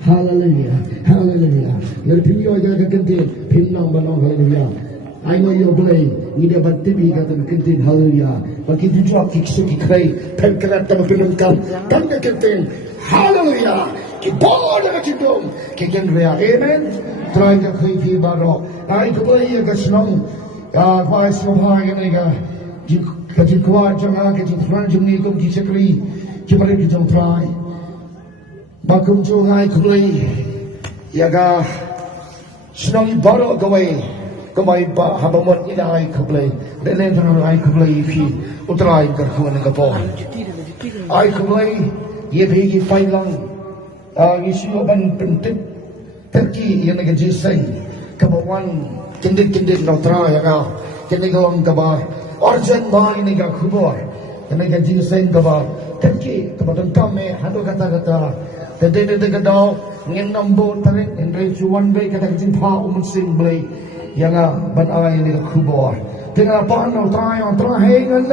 Hallelujah. Hallelujah. Your pimio jaga kentin pimnang banong hallelujah. I know your blade. We never tibi kata kentin hallelujah. Bagi tujuh kiksu kikai perkerat tamu pinungkam tanda kentin hallelujah. Kibor jaga cidum kikan ria amen. Try jaga khih baro. I kubai jaga senang. Kuai semua yang ni kajik kuat jangan kajik tuan jemni kum kisekri kibalik kijang try. Bakum jungai kulai, yaga senang baru kawai ba habamot inai kulai, dene tangan ai kulai pi utrai kerkuan ngapor. Ai kulai ye begi failang, isu ban pentit terki yang nak jiseng kabawan kendit notrai yaga kendit kalong kaba urgent ba ini ka kubor, yang jiseng kaba terki kabadan kame hadu kata. Tadi kadang ngin nambo tarik Andre cuan bay kadang jimpa sing blay yang ban ay ni kubor. Tengah apa no try hengan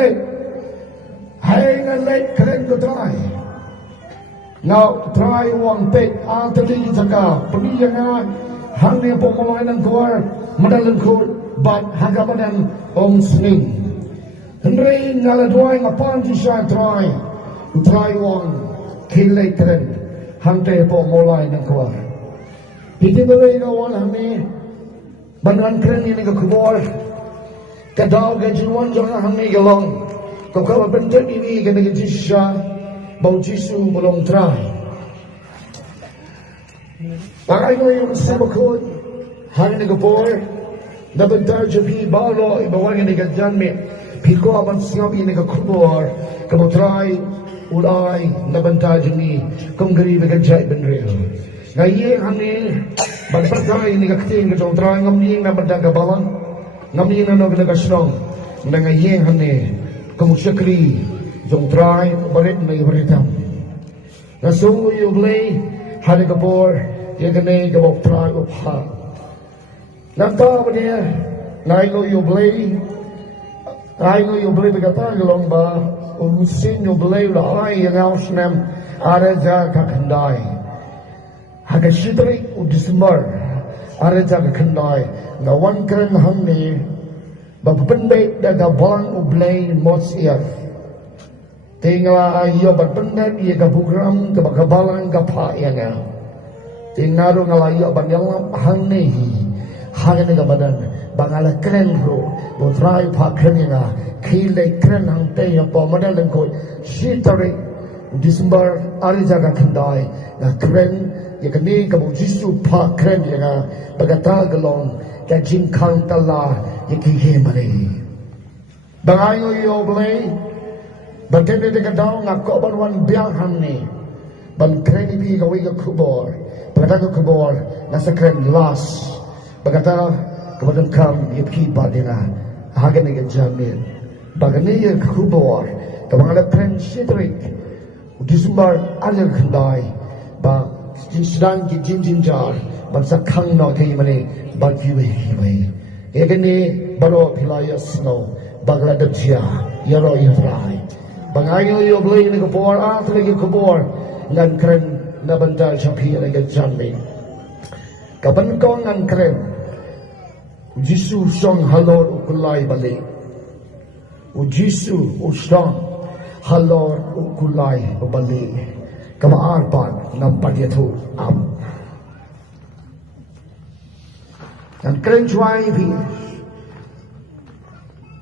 late keren ko try. Now try one take tadi jaga pergi yang hang ni pokok ng kuar madalan ko bat haga badan sing. Andre ngala doang apa jisha try one kilay keren. Hantai po mulai ng kuar. Hindi ba rin kawan hami banan keren ini ke kubor. Kadaw ka jiwan jangan hami galong. Kau kawa bentuk ini kena kejisya bau jisu belum try. Pakai mo yung sabakot hang ni kubor. Nabentar jabi balo ibawang ini kajanmi. Piko aman siyam ini ke kubor. Kamu try ulai nabentar jini konggeri begajai benrel. Ngaye hami bagbagai ni kakting ke try ngamni nabentar kabalan. Ngamni na nagla kasnong. Ngaye hami kamu syakri jong try barit na ibaritam. Nasung yublay hari kabor yagane kabok try upha. Nanta ba dia nailo yublay berkata gelong ba urusin yublay ulai yang ausnam araja kakandai. Haga sidri udismar araja kakandai. Ngawan keren hamni Bapendek daga balang ublay mosiat. Tingala ayo bapendek ia kabugram kabakabalang kapayanga. Tingaro ngalayo banyalam hangnehi. Hangane kabadan bangala keren ro. Botrai pa kerenga. Kile keren hangte ya pa madalang ko. Shitari Disember arijaga kendai. Na keren ya kani kabu jisu pa keren ya nga. Bagata galong. Jing kang tala yaki mari. Bangayo yo blay. Bagende de kadang ngako banwan biang hamni. Ban kreni bi gawi ga kubor. Bagata ga kubor nasa kren las. Bagata kemudian kam yaki badina. Hagen ga jamin. Bagani ya kubor. Kamangala kren shitrik. Disember alir kendai. Ba sedang ki jinjar. Bangsa kang no kay mani. Bagiwe. Egani baro pilaya snow. Bagla dajia. Yaro yafrai. Bangayo yo blay ni kapor. Lagi kapor. Ngan keren nabandal champi lagi janmi. Kapan kau ngan keren. Jisu song halor ukulai balik. Jisu usong halor ukulai balik. Kamaarpan nampak dia tu am. Dan keren cuai pi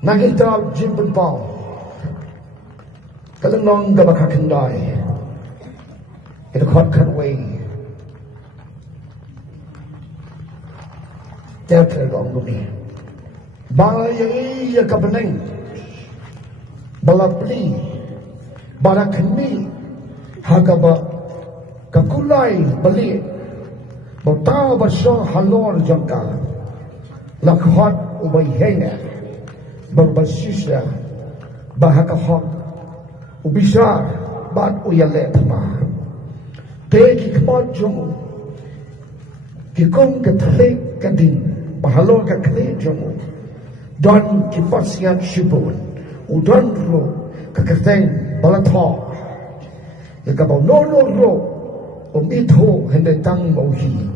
nakita jing pynpaw kalang nong gabakakandai ito kot way terter gong gumi bala iya kabeneng bala pli bala kami hagaba kakulay bali bau basyo halor jangka lakhot ubay henga berbasisya bahakahok ubisar bat uyale tama teki kemot jomu kikong ketalik kadin bahalor kaklik jomu don kipasiat shibun udon ro kakateng balatok yakabau nono ro itu hendak tang mauhi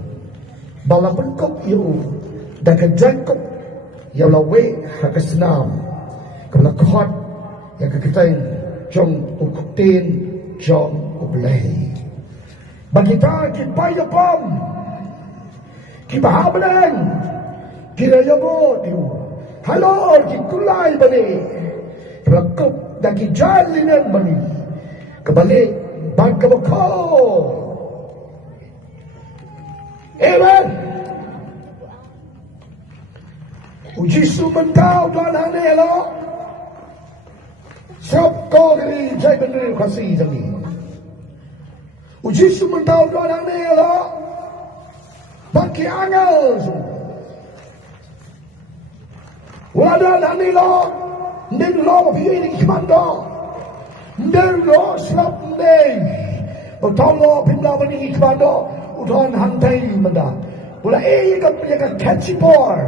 balapan kop yu dah kejan kop yang lawe hakasnam kepala khot yang kekitain jong uktin jong ublay bagi ta kita pam kita hablan kita yabo diu halo kulai bani kepala kop dah kijan linan bani kembali bagabako. Amen. Uji sumantau Tuhan hane lo. Sab ko gri jai bener kasih jangi. Uji sumantau Tuhan hane lo. Baki angal. Wala hane lo. Nen lo bi ni kimando. Nen lo slap nei. Otolo pimla bani kimando. Udon hantai manda. Pula yang catchy ball.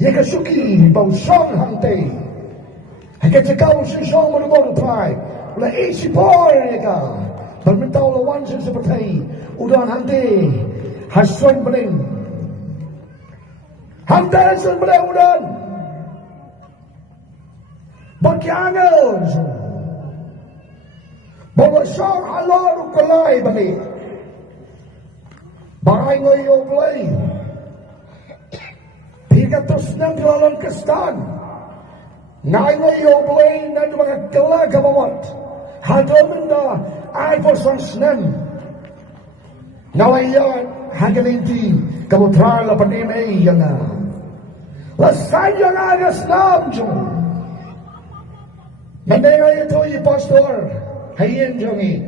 Yang suki bau song hantai. Yang cakap song mana baru try. Pula si ball yang bermentau lawan seperti udon hantai. Haswan bening. Hantai haswan bening udon. Bagi angel. Bawa song halal ukulai bening. Bahay ngayon play. Pigatos ng kalalong kastan. Ngay ngayon play na mga kalagawat. Hadoman na ay po sang snem. Ngayon, hagalinti, kamutral na panimay yan na. Lasay yung agas nam, Jung. Nanay ito yung pastor. Hayin, Jungi.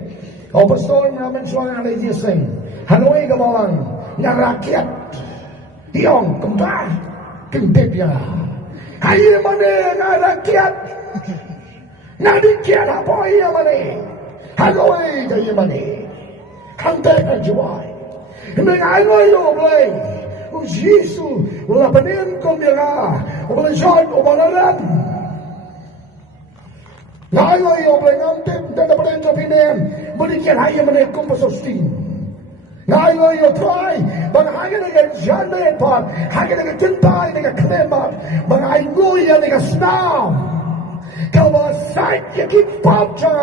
O pastor naman siya ang alay Hanoi kemalang yang rakyat yang kembali kentip ya. Hai mana yang rakyat nadikiat apa yang mana Hanoi kaya mana kantai kajuai mengai yo boleh Yesus ulah penin kau dia ulah join ubalaran ngai yo boleh ngantip dan penin jopinen berikan hai mana kau pasosting Ngayon yung try, mga hagin nga dyan na ipan, hagin nga kintay, nga klemat, mga ayuya nga snam. Kawasay, yung kipap siya,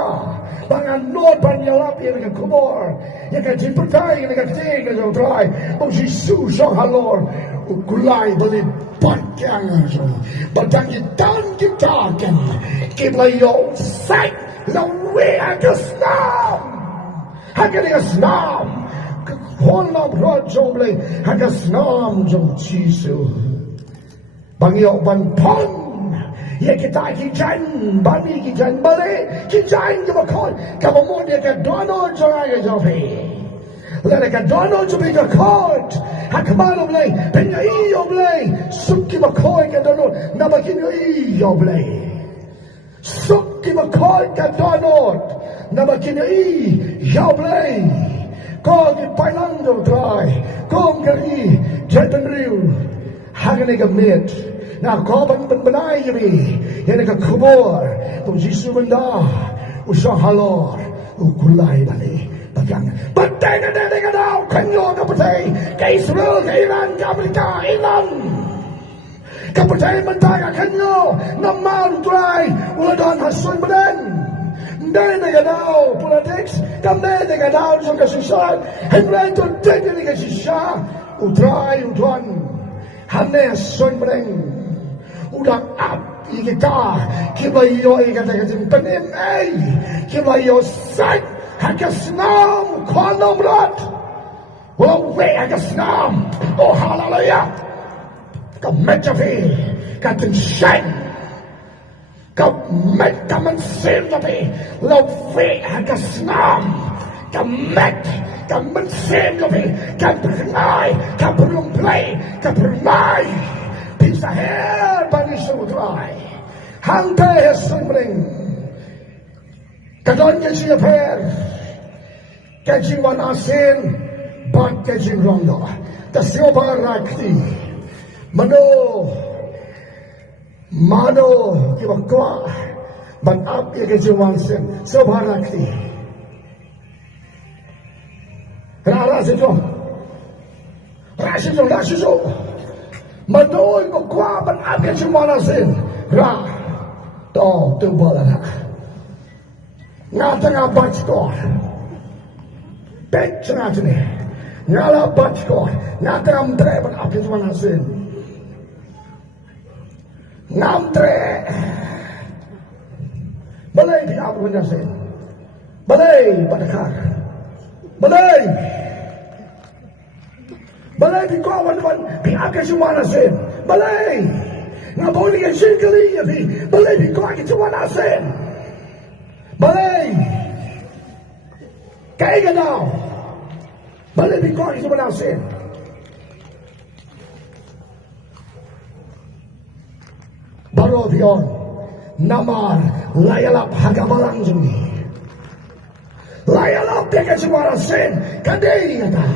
mga nopan yalap yung nga kumor, yung nga jipatay, yung nga ting, yung try, o Jesus ang halor, ukulay, balik, patyang, batang itan kitakin, kilayo, say, lawi ang snam, hagin nga snam, Honam rajomle hagas nam jom chisu bangyo ban pon ye kita kijan bani kijan bale kijan jom kon kamon ye ka dono jora ye jobe la ka dono jobe ka kot hakmano ble penya iyo ble sukki ma koy ka dono nabakinyo iyo ble sukki ma koy ka dono nabakinyo iyo ble Kau di Pailando try, kau ngeri jatan riu, hagan egamit. Na kau benbenai ni, yang ega kubur, tu Yesus benda, usah halor, ukulai balik. Bagang, bateng ada dau, kanyo kapetai, ke Israel, ke Iran, ke Amerika, Iran. Kapetai mentara kanyo, naman try, uladon hasun beden. Hindi nagadaw politics, kami nagadaw sa kasusan, hindi ito din yung kasisa, utray, utuan, hanes, son breng, udang ap, ikita, kibayo, ikatakasin panim, ay, kibayo, say, hagasnam, kwanong rat, wawe, hagasnam, oh, hallelujah, kametyafi, katinsyan, Kamet kaman sin tapi lawe hagasnam kamet kaman sin tapi kapernai kaperumplay kapernai bisa her bani sudrai hante sumring kadon kasi per kasi wan asin bat kasi rondo tasyo barakti Mano kibakwa ban up ye kejuan sen so bharakti Rasa itu. Madoi ko kwa ban abe cuma nasin. Ra. To tu bola. Ngata ngabat ko. Bet cuma ni. Ngala bat ko. Ngata ngamtre ban abe cuma nasin. Ngamtre. Balai di abe nasin. Balai badakar. Balai di kawan pihak semua nasen. Balai nggak boleh yang singkali ya bi. Balai di kawan semua nasen. Balai kayak gado. Balai di kawan semua nasen. Baru pion namar layalap harga balang sini. Layalap dia semua nasen. Kadai kata.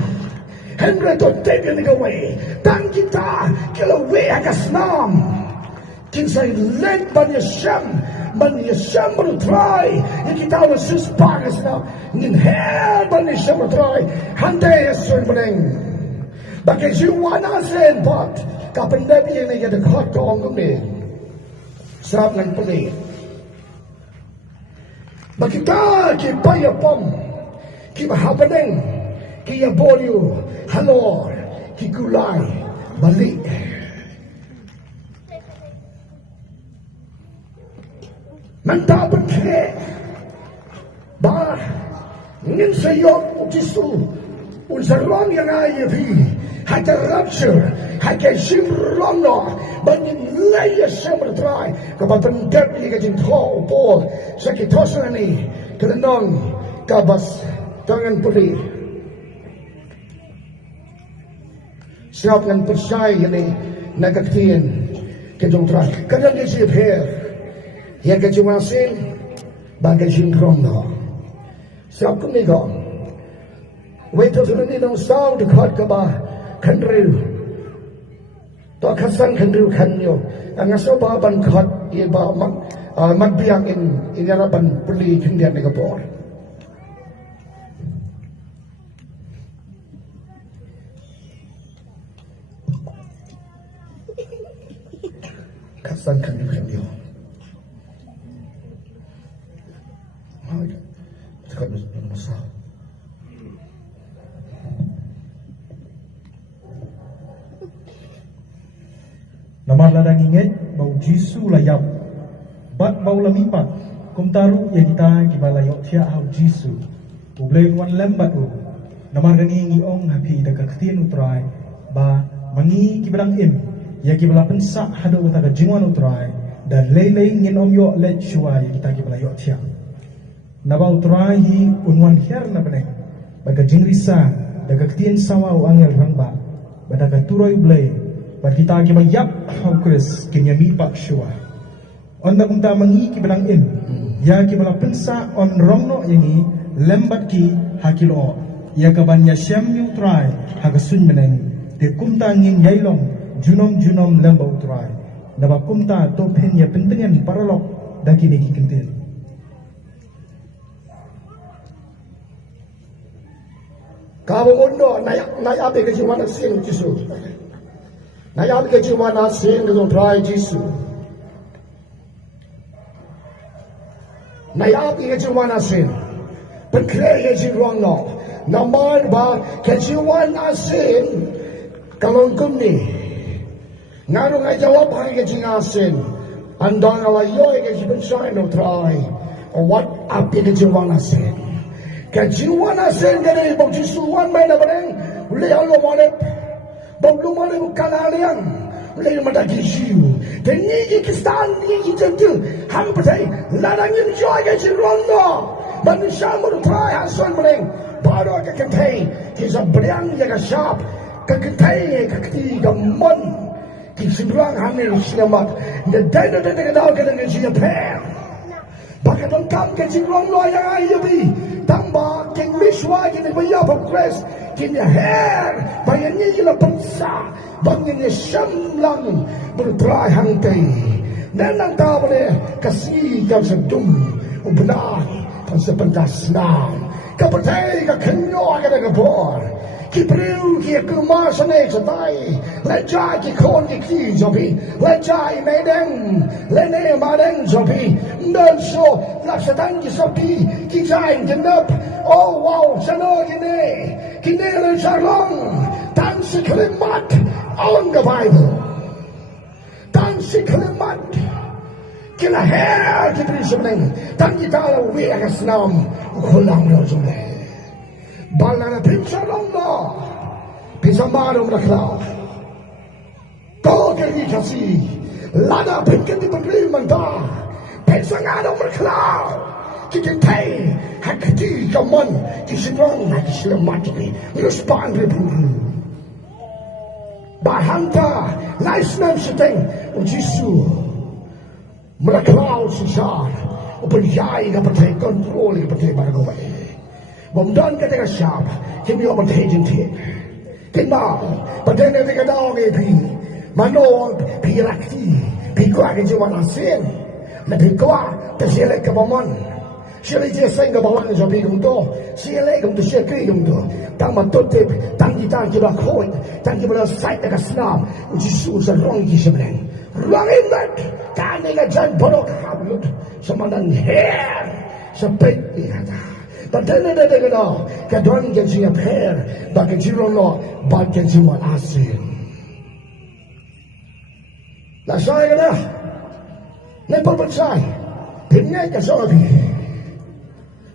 Henry to take it away. Dan kita kilaway agasnam. Kinsay led ban Yasham berutray. Yang kita harus suspagas na. Ninhel ban Yasham berutray. Hante Yesun bening. Bakit siwana sen pot. Kapan nabi yang naging dekat kaong kami. Sarap ng puli. Bakit ta kipayapam. Kipahabaneng. Kiyabolyo. Halor, kikulay, balik. Mantapon kaya. Ba, ngin sayok jisu, unsarong yang ayabi, hata rapture, hata simrong no, banin laya samratray, kapatan gabi kajing tao po, sa kitosan ni, kalanong, kabas, tangan puli. Siap dengan percaya ini nagaktian kejong terakhir. Kadang dia siap her, ya kejong asin, bagai singkrong no. Siap kami ko. Waiter sudah ni dong saw dekat ke bah kendriu. To kasan kendriu kanyo. Ang aso ba ban kat iba magbiang in yaraban puli kendian ni kapor. Kasan kanyo. Cakap masalah. Namar ladang inget bau jisu layap. Bat bau lamipat. Kum taru ya kita kibalayok tia hau jisu. Ublay wan lembat u. Namar gani ngiong hapi dakatin utrai. Ba mangi kibalang im. Ya kibala pensak hadu utaga jingwan utrai. Dan lelei ngin om yok let shua ya kita kibalayok tia. Naba utrai hi unwan her na beneng. Baga jingrisa dakatin sawa u angel rangba. Badaga turoy ublay. Bar kita kibayap hau kris kinyami pak shua. On na kumta mangi kibalang im. Ya kibala pensak on rongno yangi lembat ki hakilo. Ya kabanya syam yu utrai hagasun beneng. De kumta ngin yailong. Junom lembau utrai. Naba kumta topen ya pentengan paralok daki neki kentil. Kamu undo nayak abe ke mana sing jisu. Nayak abe ke mana sing dengan utrai jisu. Nayak abe ke mana sing. Berkreasi ke jiruang no. Namar ba ke mana sing. Kalau kumni. Ngarung ay jawab hari ke jingasin. Andang alayoy ke jibensain utrai. What api ke jiwanasin. Ke jiwanasin ke dari bang jisuan may na bareng. Uli alo manip. Bang lumanip kalaliang. Uli madagi jiw. Ke nigi kistaan nigi jentil. Ham patay. Ladang yung joy ke jirondo. Manusia utrai hasan bareng. Baru ke kentay. Kisa berang jaga syap. Ke kentay ke gamon. Kisimrang hamil selamat. Dada daw ka ng siya per. Bakit ang kam ka simrang lo ay ayabi. Tamba king wiswa kin bayap of Christ. Kin hair bayan niya kila pansa. Bangin niya siyam lang bertry hangtay. Nanang tao niya kasi kam sa dum. Ubnay pang sa pantas na. kapatay ka kanyo ka nagabor. Ki priu ki kumasane satay. Leja ki kon ki ki jobi. Leja I medeng. Lene madeng jobi. Ndon so laksatan ki sopi. Ki jain jenap. Oh wow sano kine. Kine ren sarlong. Tan si kalimat. On the Bible. Tan si kalimat. Kila her ki priu sebeneng. Tan kita la uwi akas nam. Ukulang lo jumai. Balana pinsa longga, pinsa marum raklau. Kau kini kasih, lada pinkan di beri manda, pinsa ngadom raklau. Kita tay, hakati kaman, kisidong hati selamat ini, ruspan berburu. Bahanta, laisnam seteng, ujisu, meraklau sisar, upenjai kapatai kontrol kapatai baragawai. Bom dan kata siap, kimi orang terjun ter, kenal, pada ni mereka dah orang pi, mano pi rakti, pi kuat kejiwan asin, lebih kuat tersilat ke baman, silat je seng ke baman jadi gumdo, silat gumdo silat kiri gumdo, tang matut tip, tang kita kita koi, tang kita sait dekat senam, uji susah orang kisah menang, orang ingat, kan mereka jangan bodoh kabut, semadan her, sepet ni kata. Padahal ada kena kadang jadi per bagi jiran lo bagi jiran asin. Lah saya kena nepal percaya dengan kesabi.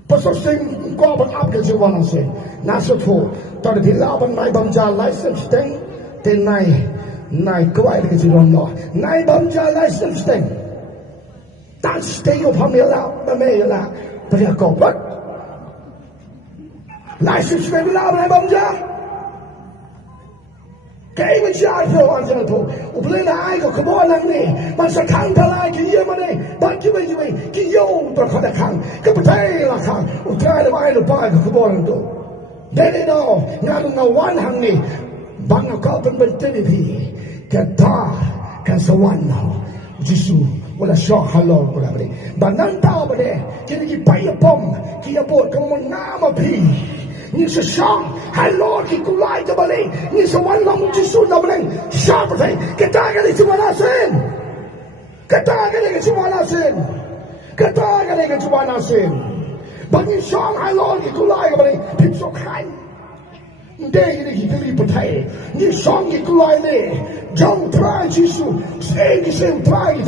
Pasal sing kau berap ke jiran asin. Nasib tu tadi dilawan naik bangsa license teng naik kuai ke jiran lo naik bangsa license teng. Tak stay up hamila memela berkaubat. License may bilaban ay bangsa. Kaya man siya ito ang sana ito. Ublay na ay ko kumuha lang ni. Mansakang talay kiyo man eh. Bakit kiyo berkadakang. Kapatay lakang. Utray na mga lupay ko kumuha lang ito. Dili no. Nga nung nawan hang ni. Banga kapan bentiniti. Kata kasawan no. Jisu. Wala siya halal wala bali. Banan tao ba de. Kinigipayapom. Kiyabot kamo nama pi. Ni sa siyang halal kikulay ka bali. Ni sa walang Jisu na bali. Siya ba tayo. Katagal ay sumanasin. Katagal ay sumanasin. Katagal ay sumanasin. Pag ni siyang halal kikulay ka bali. Pinsokan. Hindi kinigilipat tayo. Ni siyang kikulay ni. Jom try Jisu. Same try.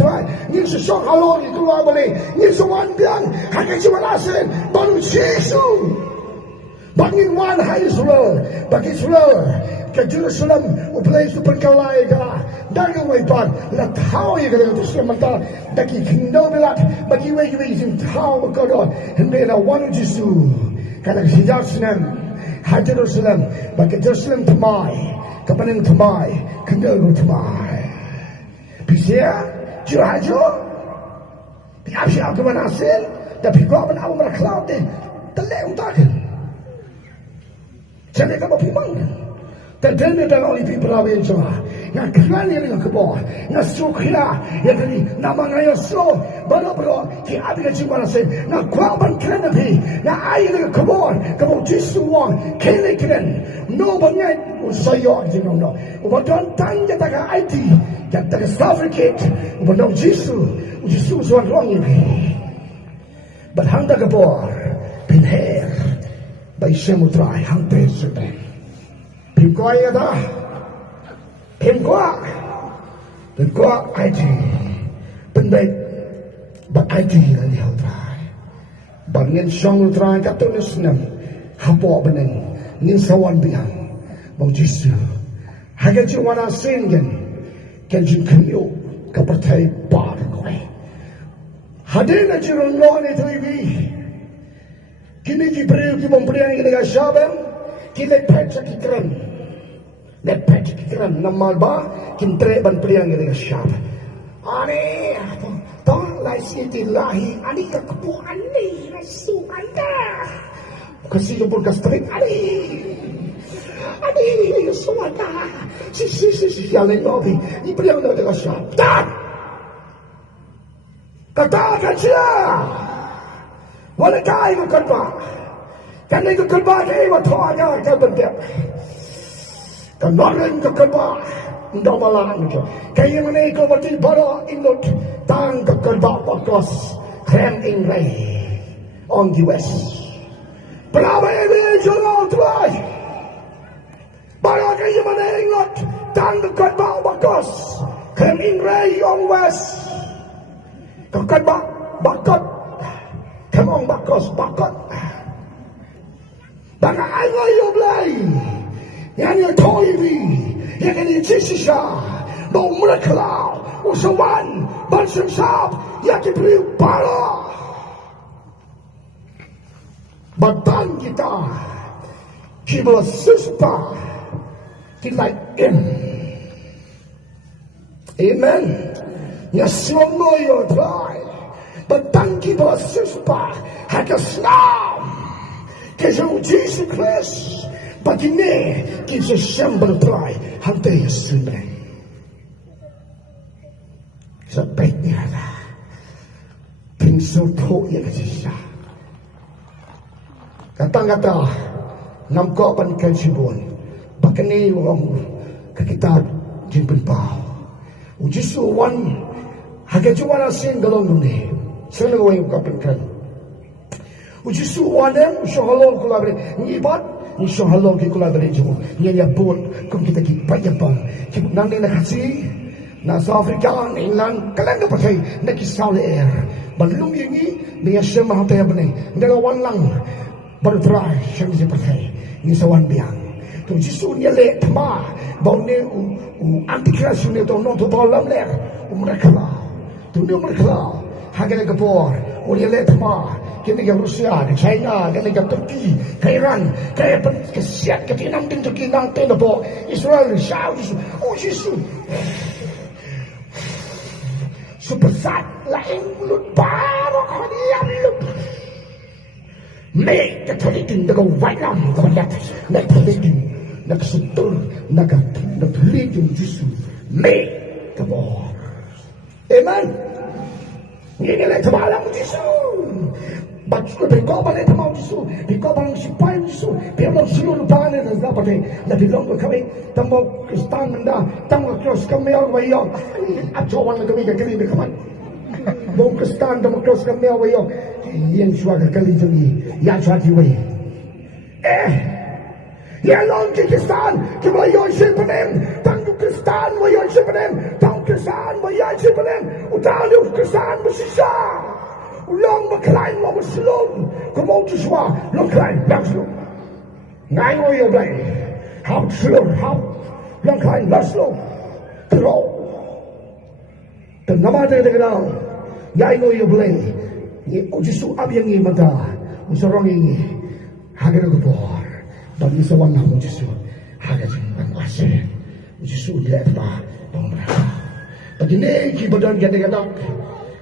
Ni sa siyang halal kikulay bali. Ni sa wanbiang. Hanggang sumanasin. Baru Jisu. Bangin wan hai Israel, bagi Israel ke Jerusalem, uplay su perkalai ka, dagang waipan, la tau ye ke Jerusalem mata, daki kingdom belat, bagi wei izin tau berkodon, hende na wan Jisu, kana si Jerusalem, hai Jerusalem, bagi Jerusalem temai, kapaning temai, kingdom temai. Pisia, jurajo, piap ke manasil, tapi kau pun awak meraklau deh, telek utakan. Jadi kamu pimang, terjadi dalam lipi perawan semua. Yang keren yang dengan kebor, yang sukira, yang ini nama ngaya so, baru kita ada kejiwaan nasi, yang kuaban keren lebih, yang air dengan kebor, kamu Jisu wang, keren, no banyak usaya jenong no, ubatan tanya tak IT, yang tak fabricate, ubatan Jisu suan ruang ini, berhanda kebor, pinher. By semutrai hang pesete. Pimkoi ada. Pimkoi IT. Penbaik bak IT lagi hau trai. Bangin song trai kata nisnam. Hapo beneng. Nin sawan biang. Bang Jisu. Haga jiwana singen. Kenjin kenyo. Kapertai bar koi. Hadena jirun lo ni tuibi. Kini ki beriu ki memberian ki dengan syabang, ki lepet ki keren, namal ba, ki tre ban berian ki dengan syabang. Ani, tong lai siti lahi, ani ka kepu ani, rasu anda. Kasi jempol ka strik, ani suada, si jalan nobi, ni berian dengan syabang. Tak, katakan siya. Wala tayo magkatwa. Kan ni kekelba ni watanya ka benda. Kan noren kekelba ndo malang jo. Kaya ni ko mati bara inut tang kekelba bakos krem ingrai on the west. Berapa ini jangan try. Bara kaya mana inut tang kekelba bakos krem ingrai on west. Kekelba bakot. Kemong bakos bakot. Baka ai yo blai. Yang yang toy vi. Yang ni chisha. No mrakla. Usawan balsam sap. Yang priu para. Batang kita. Kita suspa. Kita in. Amen. Ya semua yo try. Batang kita suspa. Haka slam. Kejauh Jesus Christ bagi ni kita sembel try hantai sunai. Sebaiknya lah pingsur tok yang kisah. Kata-kata nampak ban kejibun bagi ni orang kita jing pynpaw. Ujisu wan haga jual asin galong ni. Sana kau yang kapan. Ujisu wadem syahalon kulabre ngibat ni syahalon ki kulabre jo ni ya bon kum kita ki payapang ki nang ni nakasi na South Africa England kalang ka pakai na ki saule air balum yingi ni ya sema hata ya bne ndala wan lang baru try shem je pakai ni sawan biang tu jisu ni le tma bau ne antikras ni to no to balam le mereka tu ni mereka hagale kapor o ni le tma kini ke Rusia, ke China, kini ke Turki, ke Iran, ke Siat, ke Tinang Ting, ke Tinang Ting, ke Israel, Saudi, oh Yesus. Supersat, lain mulut baru kau diam lut. Mek ketelitin dengan wajam kau lihat, nak ketelitin, nak setul, nak ketelitin Yesus. Mek kebor. Amen. Ini lah kebalang Yesus. Baca berkau balik tamau Yesus, berkau balang sipai Yesus, berkau seluruh panen dan dapat lebih long kami tamau Kristen anda, tamau cross kami orang bayar, acuan kami kali berkaman, bom Kristen tamau cross kami orang bayar, yang suara kali jadi, yang suara jiwa, yang long Kristen, kita bayar siapa tangguh Kristen bayar siapa tangguh Kristen bayar siapa utang Kristen bersisa. Ulang berkelain mau berselum. Kau Joshua, long kelain, long selum. Ngai mau yo blai. How selum, how long kelain, long selum. Terau. Dan nama dia dengar. Ngai mau yo blai. Ni Joshua abi yang ini mata. Usorong ini. Hagar kebor. Dan ni sawan nama Joshua. Hagar jangan asal. Joshua dia apa? Domra. Begini kibadan gede gadak.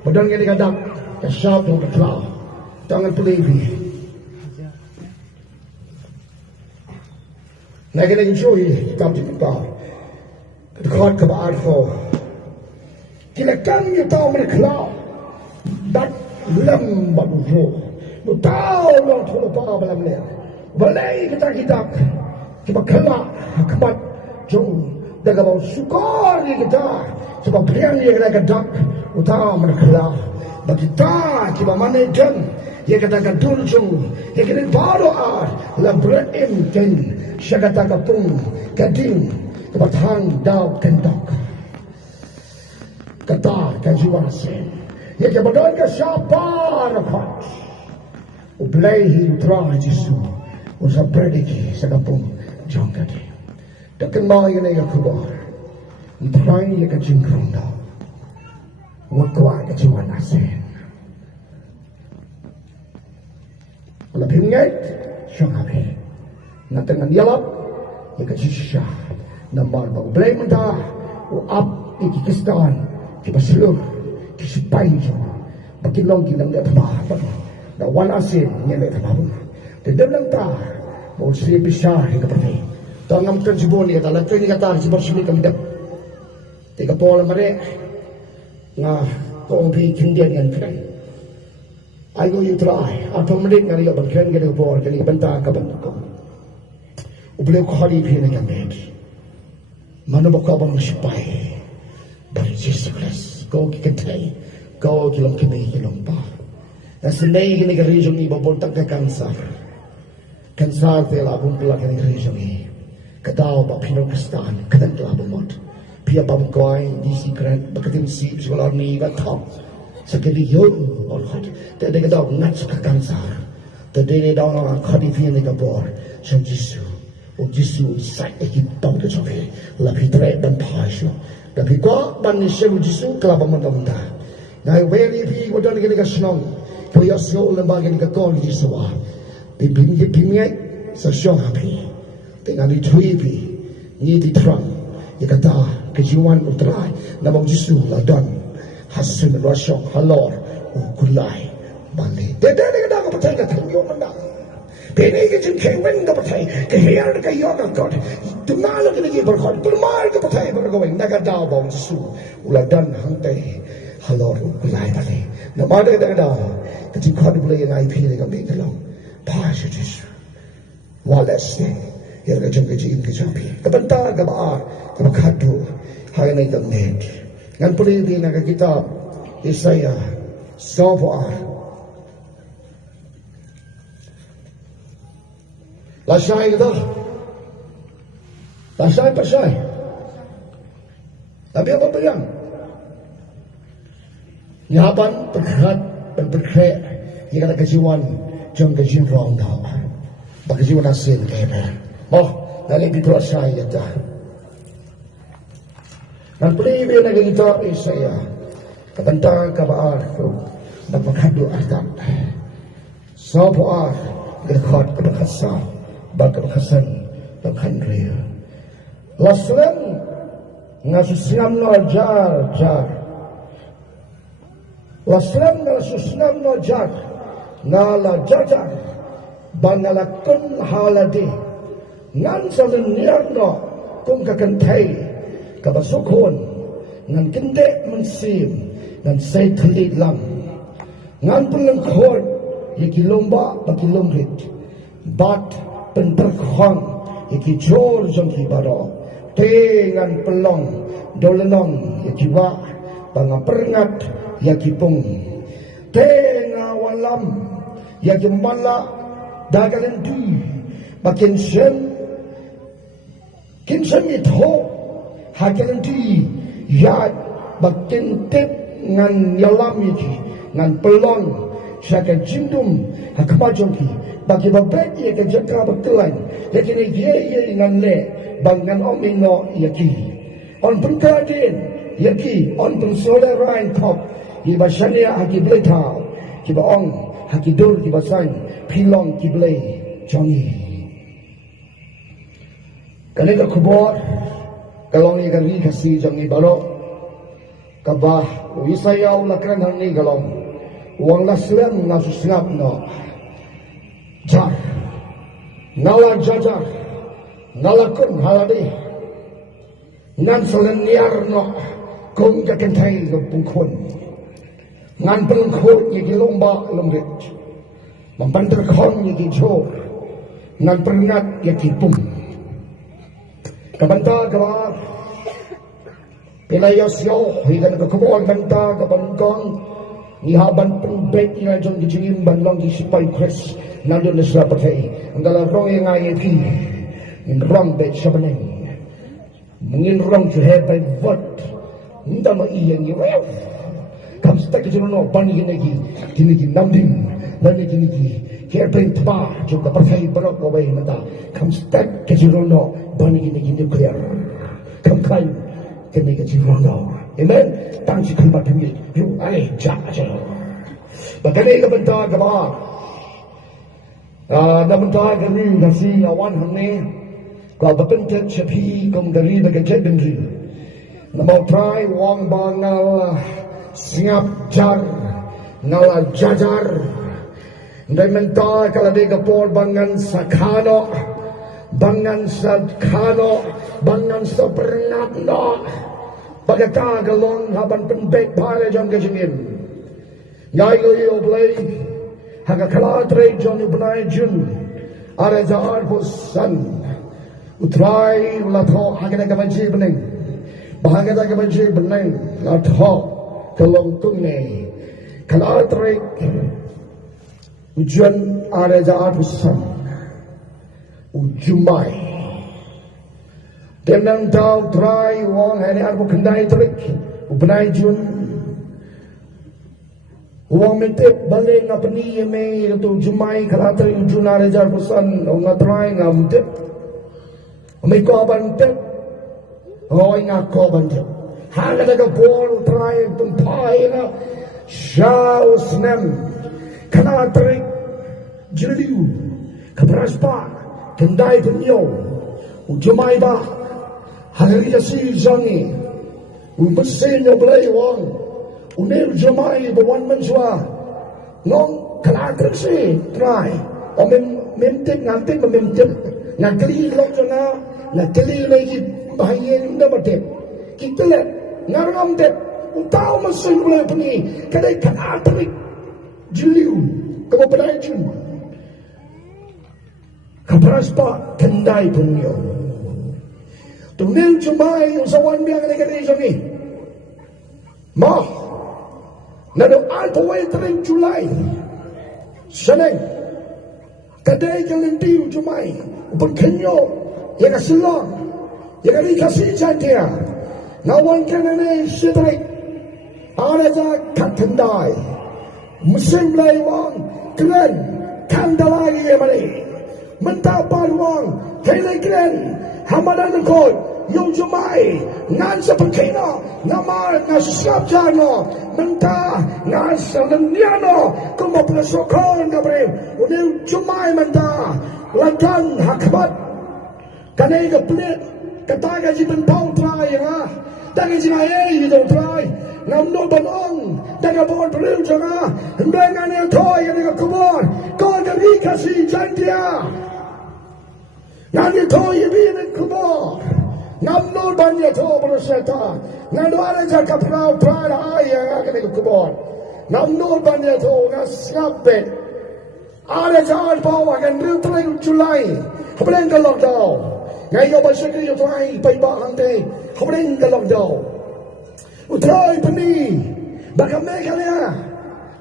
Badan gede gadak. Shout on the cloud. Don't believe me. Nak kena enjoy kita jumpa. Dekat ke Arfo. Kita kan kita mereka. Dat lem baru. Lu tahu orang tu apa balam ni. Balai kita kena kemat jom. Daga bau sukar kita. Sebab priang dia kena kedak. Utama mereka. Bagi ta kita mana jen, ia katakan turjung, ia kata baru la berim jen, saya kata kapung, kading, kebatang dau kendok, kata JYRWA'S, ia kata badan ke siapa rapat, ublai hidra Yesus, usah prediki sekapung jong kading, dekat mau yang ia kubar, intrai ia kajingkrong dau. Wakwa JYRWA'S. Kalau pingat, syangkapi. Nantengan yalap, ia kajisha. Nambar bau blame dah. Uap iki Kristan, kita seluruh, kisipai jo. Bagi long kita nggak apa. Dah WAN asin nggak apa. Tidak lantar, bau sih besar hingga pergi. Tangam terjeboni, adalah ini kata si bersih kami dah. Tiga pola mereka. Nga kong pi kindian yan kren I go you try. Atau mending ngari abang kren gede bor gede benta ka benta. Ubeleu khali phine kan det. Manu bokka bang sipai. Bari Jesus Christ. Go ki kentai. Go ki long kini ki long pa. Nasenai gini ka reason ni babon tak ka cancer. Cancer te la bun pula ka ni reason ni. Kadao ba phino Kristan kadan la bomot. Pia bam koi di secret bakatim si sekolah ni ka top. Sekali yo orhat. Tadi kadao ngat ka cancer. Tadi ni dao na khadi phine ka bor. Song Jesus. O Jesus sai ki tong ka chofi. La pitre ban phasho. Tapi ko ban ni shelu Jesus kala ba mon da. Ngai weli pi ko dan ni ka snong. Ko yo so lembaga ni ka ko ni sawa. Pim sa syong happy. Dengan di tuipi ni di terang. Ya kata kejiwan utrai nama Yesus ladan hasil rasyong halor ukulai balik. Dede kata ko percaya kata yo manda. Pene ke jin kewen ko percaya ke hiar ke yo ka God. Tunalo ke ni berkot. Bermar ke percaya bergawing naga daw ba Yesus uladan hangtai halor ukulai balik. Nama de kata kejikot boleh yang IP ni kami kelong. Pas Yesus. Wallace Yerga jangka jing ke jampi. Kebentar ke baar. Kena kadu. Hari ni ke net. Ngan puli di naga kitab. Yesaya. Sopoar. Lasai kita. Lasai pasai. Tapi apa pilihan? Nyaban berkerat dan berkret. Ia kata kejiwan. Jangka jing rong tau. Bagaimana hasil kaya oh, dari bicara saya dah. Dan pelibih lagi kita saya kebentar kabar tu dan mengadu adat. Sopoar gerhot keberkasa, berkeberkasan dan kandria. Laslen ngasusnam jar. Laslen ngasusnam jar, ngala jajar. Bangalakun haladi ngan salen nirno kung kakantai kabasukon ngan kinde mensim ngan say telit lam ngan pelengkot yaki lomba baki lomrit bat penterkhang yaki jor jangki baro te ngan pelong dolenong yaki wa pangaperngat yaki pung te ngawalam yaki mala dagalan di makin sen ito hagalan di ya makin tip ngan yalam iki ngan pelon saka jindum hakmajong ki bagi babet ye ke jaka betulan lakini ye ngan le bangan omino yaki on pengkadin yaki on pensolar rain top iba shania haki bleta kiba ong haki dur kiba san pilong kiblay jongi kanita kubor kalong ni kari kasi jongi balo kabah wisayaw lakran hani kalong uang laslam ngasusngap no jar ngala jajar ngalakun haladi ngan salaniar no kung kakentay ng pungkon ngan pungkon yung lomba lomrit membanterkan yaki jor ngan perngat yaki pum kabanta kabar pilayos yo higan kakabol banta kabangkong ihaban pembek na jong gijingin banlong isipay Chris nandun na sila patay ang galarong yung ayaki in wrong bet siya banay mungin wrong to have by what hindi maiyan yung rev kamsta kijuno banigin kinigi namding Nani kini kaya perintah juga percaya berok kawai mata kamstak kejirono bani kini nuclear kamkai kini kejirono amen tangsi kambat kini yu ai jaja bagani kebentar kabar nabentar kini nasi awan hane kau berpentet sepi kau dari bagai bendri namau try wang bangal siap jar ngala jajar Ndai mental kalau dia kapor bangan sakano, bangan sakano, bangan saperngat no. Pagkata galong haban penbek pare jam kajingin. Ngay yo play Haga kalatre John Ubnai Jun. Areza Arbosan. Utrai Latho Hagana Gabaji Bening. Bahagada Gabaji Bening. Latho Kalong Tungne. Kalatre Jun Areza Arbosan. U Jumai. Tenang tau try wong hari arbo kendai trik ubnai Jun wong mentep balik ngapni yeme tu Jumai kalatre Jun Areza Arbosan ngatrai ngamtep may ko bantep hoy nga ko bantep hala daga bol try tumpai na shaus nem kalatre jiliu kabraspa kendai penyo Jumai ba hari kasi zangi umbesin yo belai wang unil Jumai bawan mensua ngong kalatre si try o memtip ngantik memtip ngakli lo jana ngakli lagi bahayen na matip kita ngaram tip utau mesin belai peni kadai kalatre jiliu kamu belai jun kabraspa kendai penyo Tunil Jumai usawan biang negeri ini. Mah, naduh alpawai tering Julai. Seneng, kadai jalan tiu Jumai. Berkenyo, ya kasilong, ya kasih jantia. Nawan kanane sidrik, ada jak katendai. Musim lai wang keren, kandalai ya mari. Mentapar wang, hele keren. Hamadan ko yung Jumai ngan sa pagkino naman nga sislap jano menta nga sa nanyano kung maplasokon nga bre yung Jumai menta lagan hakbat kanay ka plit kataga si pynpaw try nga dagi si nga yung try ngam no banong daga bawon paliw nga hindi nga niya toy nga nga kubor ko gari kasi jantia Nani toy ibin kubo, namno banya to berserta, nano ada jaka prau prada ayah agak kubo, namno banya to ngasapet, ada jalan bawa kan ruteng Julai, habeng ke lockdown, ngayo bersekri utrai payba hante, habeng ke lockdown, utrai peni, bakal mereka ni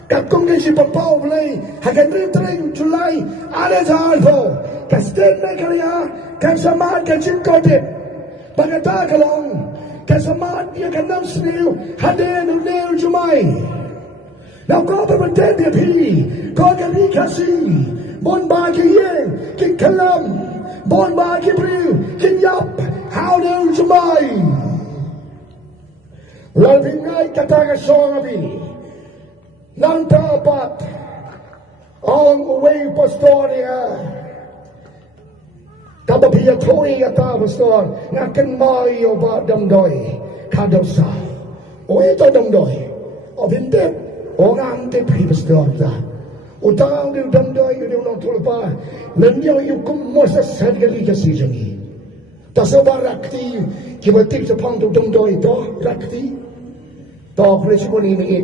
Kapkong kasi pynpaw belai, hagan ruteng Julai, ada jalan bawa. Kasden na kaya kasamaan ka jingkote bagata kalong kasamaan dia kanam sniu haden unel Jumai now ko pa benten dia pi ko kali kasi bon ba ki yen ki kalam bon ba ki briu ki yap how del Jumai lalbing ngay kataga song abi nang tapat ang way pastoria Kapapia toy ata pastor ngaken mai oba damdoi kadosa o ito damdoi o binte o ngante pi pastor ta utang di damdoi yu no tulpa nanyo yu kum mosa sadgali kasi jangi tasoba rakti kibatik sa pang damdoi to rakti to presiponi ni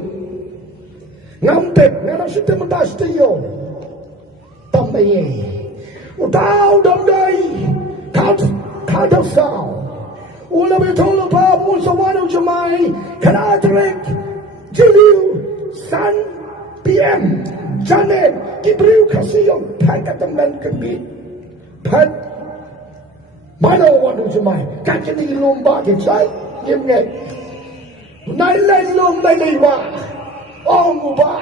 ngamte ngana sitte matas tiyo tambaye Utau damdai kado sao ula betolo pa musa WAN U Jumai kanatrek jiliu san PM janet kibriu kasiyong pagkatamlan kambit pat mana WAN U Jumai kakini lomba kicay yemnget nailay lom nailay wa ong uba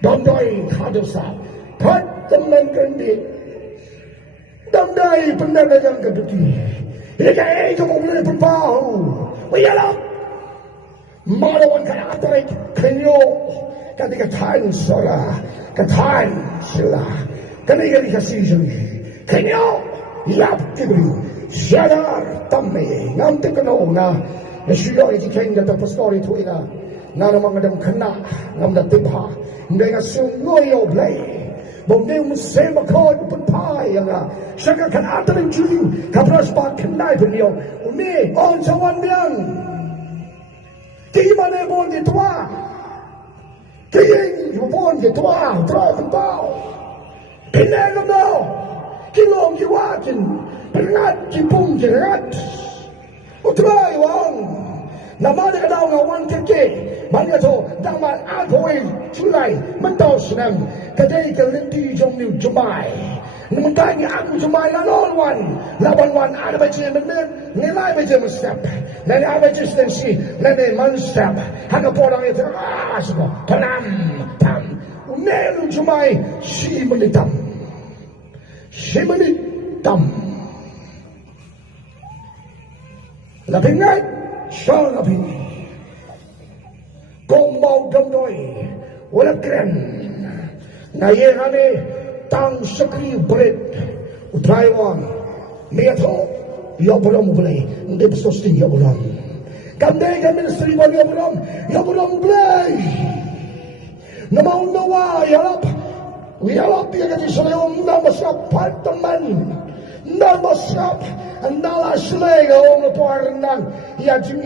damdai kado sao pat Teman kandi, damdai pendagang kebetulan. Ini kaya kamu boleh pynpaw, Iyalah Malawan ka atay kanyo katikatan sora katan sila kanigali kasizong kanyo yap tibri shadar tamme ngamte kano na siyo iti kenda ta pastori tu ina na namang adam kana ngamda tibha nga sungoyo blay Bongde musema kod pynpaw nga saka kan atay juli kapras pa kanay penyo umi on sawan biang Di mana pun ditua jingอยู่บนจะตัวเป็นเป้าเป็นแรงกับเรากิโลมกี่ว่ากินเป็นงัดกี่ปุ่งกี่งัดอุตรายวังน้ำมันกระดาวเงาวันเก๋มันก็โตดังมันอาโถยชุไลมันต่อสนามกระเดยกระเล่นที่จงอยู่จุไมนั่นมันได้เงี้ยอันจุไมละล้อนวันละวันอาจจะไปเจอมันเนี่ยไล่ไปเจอมันสเต็ปแล้วอาจไปเจอสเต็ปสิแล้วเนี่ยมันสเต็ปหากพอเราเนี่ยสมองทำเนื้อจุไมชีมันได้ทำแล้วเป็นไงชอบกับพี่กองเบาดำดอยวันละแกรนนายฮันนี่ตั้งสกรีบริดอุทัยวันเมียท้อยาบรมบุเลยเด็กสุดที่ยาบรมกันเด็กกันเป็นสตรีวันยาบรมบุเลยน้ำมันนัวยาลับyang kata saya nama siap apartemen nama siap nala selega om lepas renang ya jing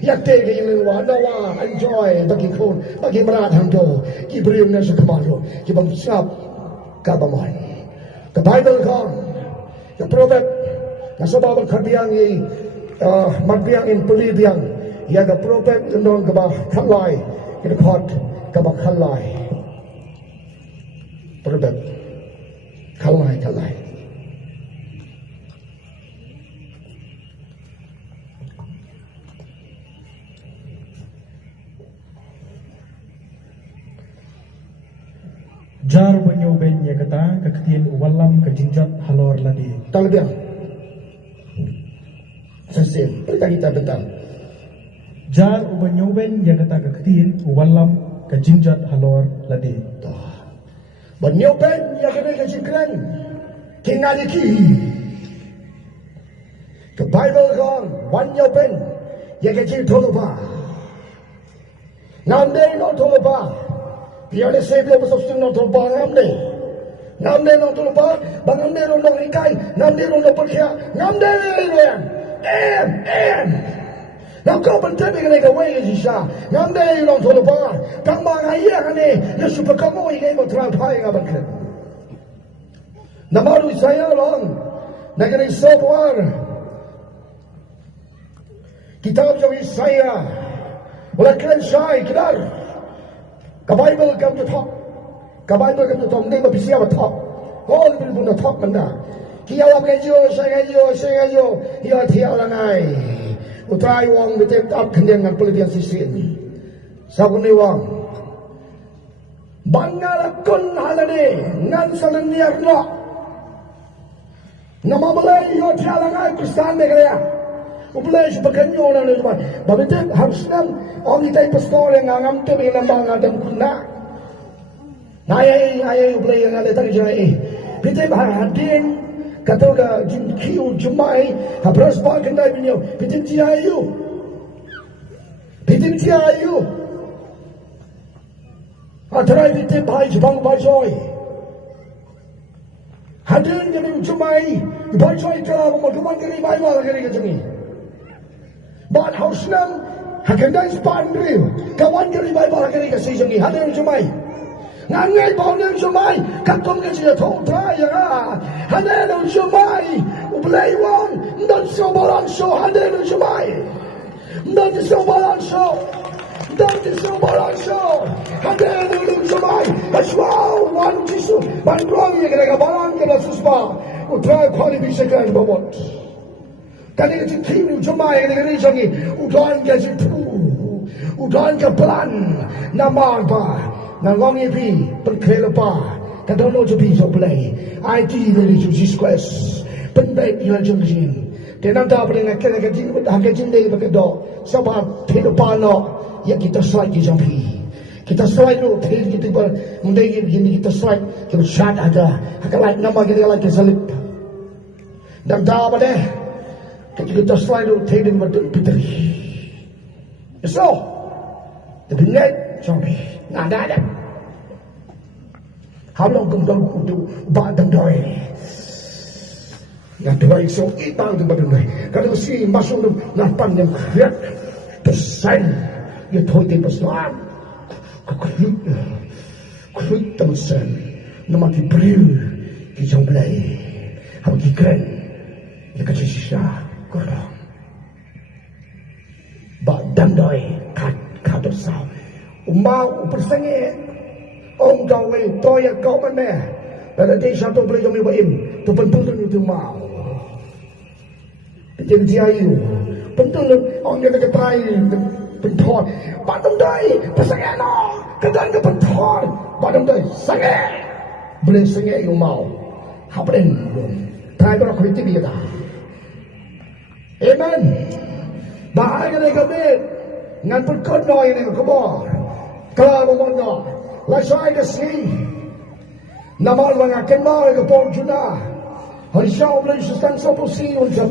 ya tega yang lewa nawa enjoy bagi kon bagi meratang tu kibrium nasi kemalu kibang siap kabaman the Bible kan the proverb nasa babal kabiang i magbiang in pelibiang ya the proverb nong kabah kalai kita kot kabah kalai Proverb kalai jar banyoben ya kata kaktian walam kejinjat halor ladi tahu dia sesin kita betul jar banyoben ya kata kaktian walam kejinjat halor ladi Banyoben ya kena kecikran kingali khih the Bible kan banyoben ya kecil tholoba namde no tholoba dia le sebelum bersosting no tholoba namde no tholoba bangamde no ikai namde no perkhia namde no em Now kau penting dengan kau yang sisa. Ngambil orang tu lepas. Kang bang ayah ni, dia super kamu ini mau terang pai ngabar kan. Nama lu saya orang. Negeri Sopuar. Kitab jauh saya. Oleh kalian saya kedar. Ke Bible come to top. Ke Bible come to top. Dia berpisi apa top. Oh lebih pun top mana. Kia apa kejo, saya kejo. Ia tiap langai. Utrai wang betul tak kenyan dengan pelibian sisi ini. Sabun wang. Bangal kun halade ngan salan niar no. Nama belai yo tialangai kustan negara. Ubelai sebagai orang ni cuma. Betul harus nam orang kita pastoral yang ngam tu yang lambang adam kuna. Ayai ubelai yang ada tak jadi. Betul hadirin. Kata ka jing U Jumai habras ba kendai binyo pitin ciayu atrai pitin bai jbang bai joy hadirin jadi Jumai bai joy ka mo kuman kiri bai wala kiri kajungi ban hausnam hakendai span riu kawan kiri bai wala kiri kasi jungi hadirin Jumai ngangai bau ni Jumai kakom ke sia thong trai ya hadirin Jumai ublai wang dan sobaran so hadirin Jumai dan sobaran so hadirin Jumai aswau wan jisu bandrong ye kena balang kena suspa utrai khali bisakan babot kali ke khih Jumai kena risangi udan ke situ udan ke plan nama ba Nangong ipi perkelapa kadang no jubi joblay IT dari Jesus Christ penbaik yang jengjin tenang tak boleh nak kena kajin harga jindai pakai do sebab pedopano yang kita slide di jampi kita slide tu kita mendai gini kita slide kita shot ada harga like nama kita lagi salib dan tak boleh kita slide tu tidak betul betul so tapi net jampi nada ada Hablang kembang kudu badang doi. Yang doi so itang tu badang doi. Kalau si masuk tu lapan yang kriat pesan dia thoi ti pasal. khih tâm sen nó mà cái bự cái trong này học cái kren là cái gì sao có đó bà đâm đôi khát được sao mau persenge ông kau ini toya kau mana pada dia satu boleh kami buat tu pentul tu mau jadi dia itu pentul orang dia kata try pentul padam dai persenge no kedan ke pentul padam dai senge boleh senge you mau happen try kau kritik dia dah amen bahaya ni kami ngan pun noi ni kau bawa kalau mau no lasai ke sini namal mengaken mau ke pol juna hari syau boleh sustan sopo si untuk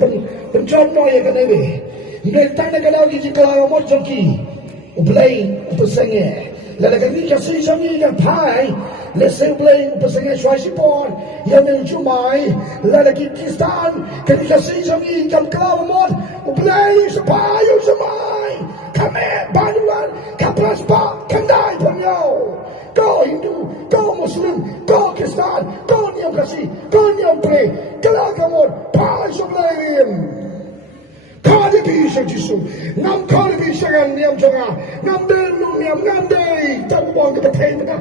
pencontoh ya kan ini ini tanda kalau di kalau mau joki boleh pesenge lalu kan ni kasih sami kan pai lesai boleh pesenge suai pon yang U Jumai lalu kita kan kasih sami kan kalau mau boleh supaya U Jumai kami baruan kapras pak kendai punya kau Hindu, kau Muslim, kau Kristen, kau niam kasih, kau niam pray, kalau kamu pas sebelum kau bisa jisu, nam kau bisa kan niam jangan, nam dulu niam nam day, tak buang ke betul mana,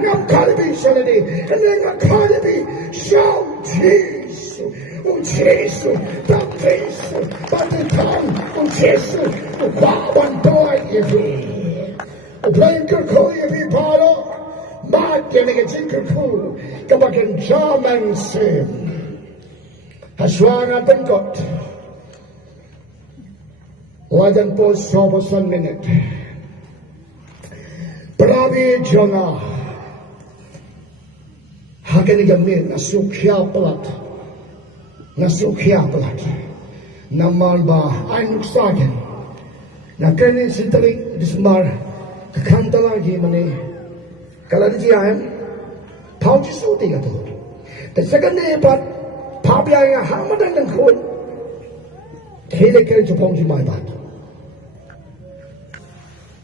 nam kau bisa ni, nam kau bisa jisu, jisu, tak jisu, batutan, jisu, kawan doa ini. Playing kerku yang diparo, mat yang ngecik kerku, kebagian zaman sim. Haswana tengkot, wajan pos 1 minit. Prabi jona, hakin gamin nasukya pelat, namal ba ainuk sagen, nakanin sitering dismar. Kekanta lagi mana? Kalau dia ayam, tahu jisu dia tu. Dan sekarang ni pat, pabia yang hamadan dan kun, hele kerja Jepang Jumai pat.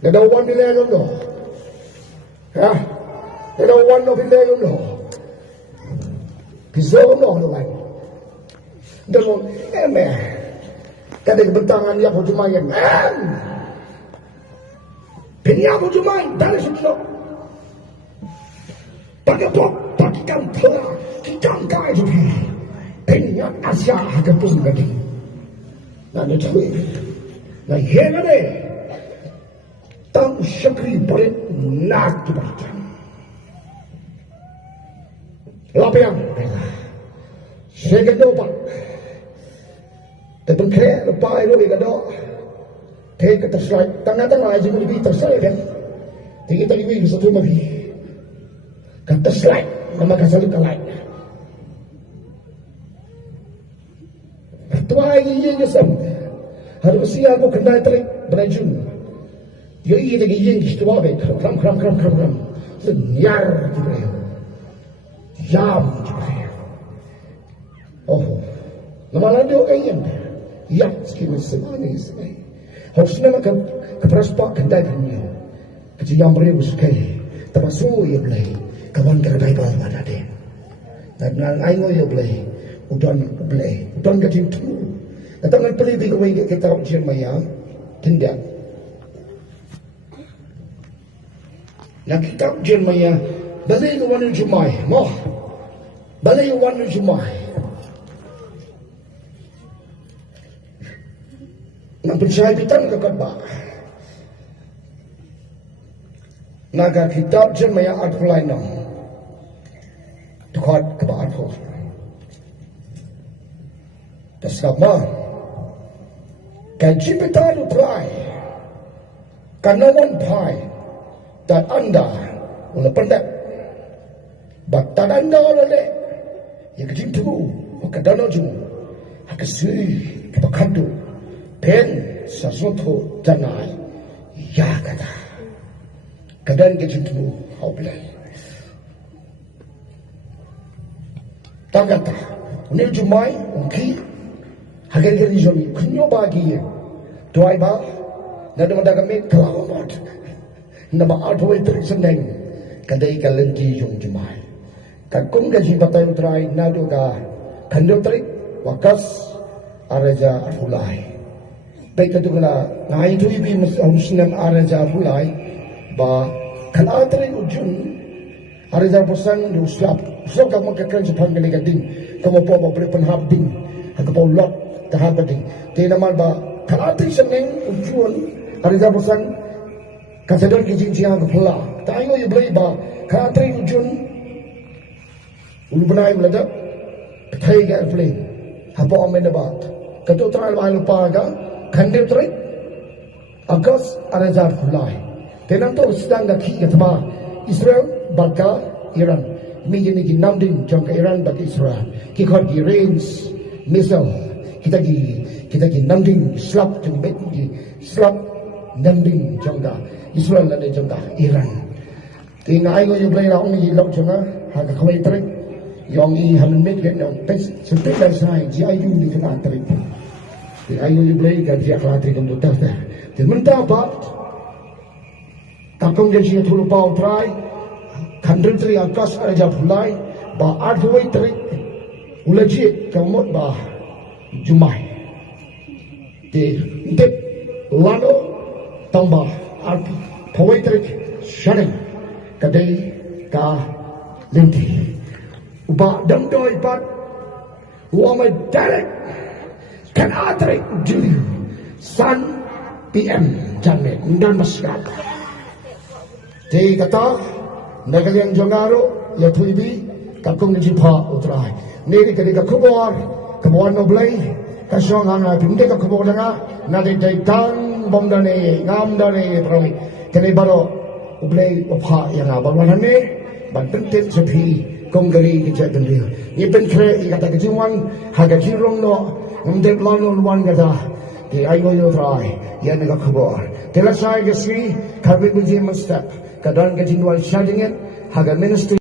Ada wan bila yang dah, ya, ada wan no bila yang dah. Kisah dah lain. Dan kadang bentangan yang Jumai yang Penya U Jumai dari situ. Pakai kantor, kita angkat itu. Penya Asia ada pun lagi. Nanti cakap, nah yang ni, tang syakri boleh nak dibaca. Apa yang? Saya kena apa? Tapi kaya lepas itu dia kata. Take terslide, tengah-tengah aja boleh terslide kan? Kita ini satu lagi, kan terslide, nama kasar kita lain. Tua ini yang sem, harus siapa aku kena terik berajun. Dia ini lagi yang kita buat, kram, senyar juga, jam juga. Oh, nama lain dia orang yang sekian semuanya. Harusnya makan keperaspak kedai punya. Kecil yang beri musukai. Termasuk yang boleh. Kawan kedai baru ada deh. Dan ayo yang boleh. Udan boleh. Udan kecil tu. Datang beli di kawin kita ujian maya. Tidak. Nak kita ujian maya. Balik ke WAN U Jumai. Moh. Balik ke WAN U Jumai. Nang pencahitan ke kebak. Naga kitab jen maya art lain nam. Dekat kebak art. Terselama. Kaji pita lu try. Kanawan pai. Dan anda. Ula pendek. Batan anda oleh. Ya kejim tu. Maka danau jemu. Hakasi. Kebakadu. Pen sesuatu janai ya kata kadang kita tu boleh tak kata ni Jumai khih hagar ni jomi kunyo bagi tuai ba nada kami kelawat nama arthoi trik seneng kadai kalenti jung jumai kakum gaji batai utrai naduh ka khandau trik wakas araja fulai baik kadugala ngai tu ibi muslim araja fulai ba khala trik ujun araja bosan di uslap so kamu kekran sepang kali gading kamu po beri penhab ding kamu lot tahap ding te nama ba khala trik seneng ujun araja bosan kasadar kijing siang kepala tayo you beli ba khatri ujun ulu benai melada thai ga play hapo amena ba kato tral ba lupa ga khande trai agas arajar khulai tenam to sedang ga khih ga Israel barka Iran mi ni ki namding jong ka Iran ba Israel ki khot ki range missile kita ki namding slap to bet ki slap namding jong ka Israel la jong ka Iran thì nãy người play là ông gì lâu chưa á hàng không ai trích dọn gì hàng mấy cái nó tết sự tết là sai chỉ ai dùng đi cái nào trích thì ai người play cái việc là trích cũng tốt đấy thì mình ta bắt ta công việc gì thua bao try khăn trích trích akas ở nhà phulai ba art huai trích ulaji kamu một ba jumai thì tết lano tambah art huai trích sharing kadai ka lenti uba dam doi pat uama direct kan atrik juli san PM jamet dan masyarakat jadi kata negara yang jongaro ya tuibi kakung ni jipa utrai ni kadai ka kubor noblai ka song hanga pimde ka kubor danga na dai tang bom dane ngam dane promi kadai baro ublay wapha yang abang wanane banten ten sepi konggari kita bendil ni pen kre kata kejiwan haga kirong no ngdep lanon wan kata di ayo yo try ya naga khabor telasai gesi khabit buji mustap kadan kejinwal shadingen haga ministry